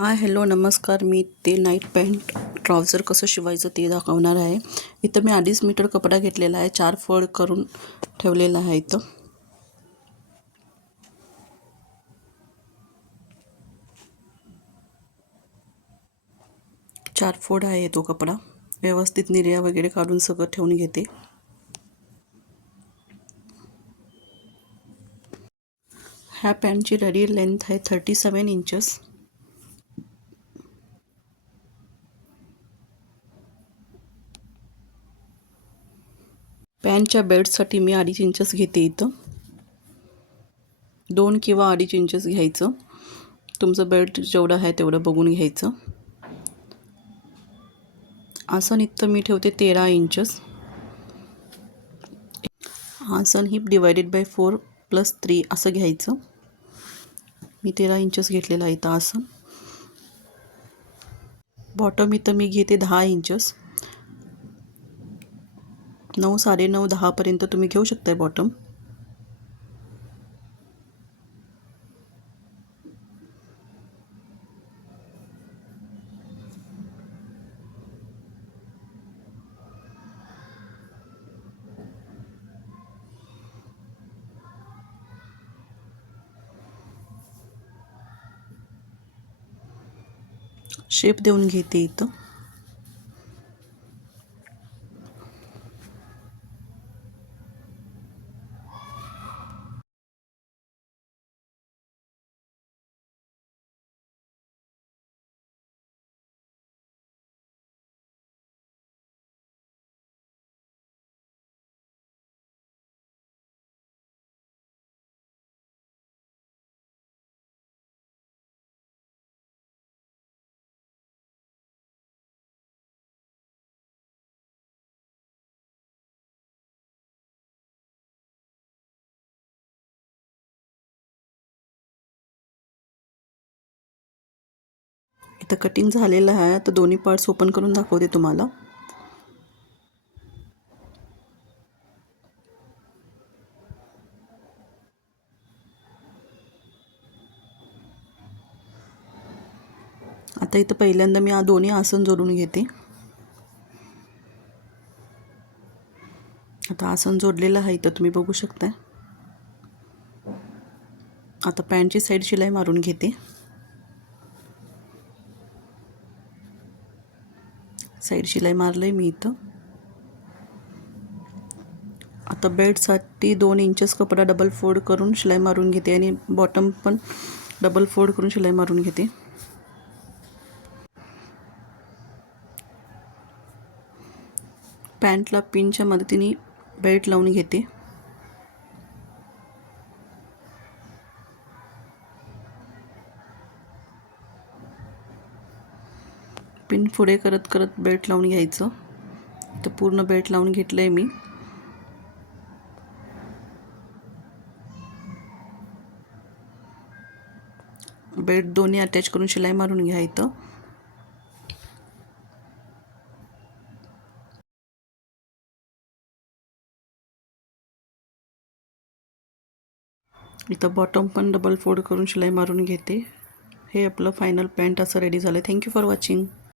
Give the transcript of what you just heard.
Hi hello नमस्कार. मी ते night pant trouser कसं शिवायचं ते दाखवणार आहे. इथं मी 2.5 मीटर कपडा घेतलेला आहे, 4 फोल्ड करून ठेवलेला आहे. इथं 4 फोल्ड आहे. तो कपडा व्यवस्थित निर्या वगैरे काढून सगळं ठेवून घेते. ह्या पॅन्टची रेडी लेंथ आहे 37 इंचेस. पॅन्टच्या बेल्टसाठी मी 2.5 इंचेस घेते. इथं 2 किंवा 2.5 इंचेस घ्यायचं. तुमचं बेल्ट जेवढं आहे तेवढं बघून घ्यायचं. आसन इथं मी ठेवते 13 इंचेस. आसन हिप डिवायडेड बाय 4 + 3 असं घ्यायचं. मी 13 इंचेस घेतलेला आहे इथं आसन. बॉटम इथं मी घेते 10 इंचेस. 9, 9.5, 10 पर्यंत तुम्ही घेऊ शकता बॉटम. शेप देऊन घेते इथं. इथं कटिंग झालेलं आहे. आता दोन्ही पार्ट्स ओपन करून दाखवते तुम्हाला. आता इथं पहिल्यांदा मी दोन्ही आसन जोडून घेते. आता आसन जोडलेलं आहे इथं तुम्ही बघू शकता. आता पॅन्टची साईड शिलाई मारून घेते. साईड शिलाई मारलंय मी इथं. आता बेल्टसाठी 2 इंचेस कपडा डबल फोल्ड करून शिलाई मारून घेते आणि बॉटम पण डबल फोल्ड करून शिलाई मारून घेते. पॅन्टला पिनच्या मदतीने बेल्ट लावून घेते. पिन पुढे करत करत बेल्ट लावून घ्यायचं. तर पूर्ण बेल्ट लावून घेतलंय मी. बेल्ट दोन्ही अटॅच करून शिलाई मारून घ्या इथं. इथं बॉटम पण डबल फोल्ड करून शिलाई मारून घेते. हे आपलं फायनल पॅन्ट असं रेडी झालं. Thank you for watching.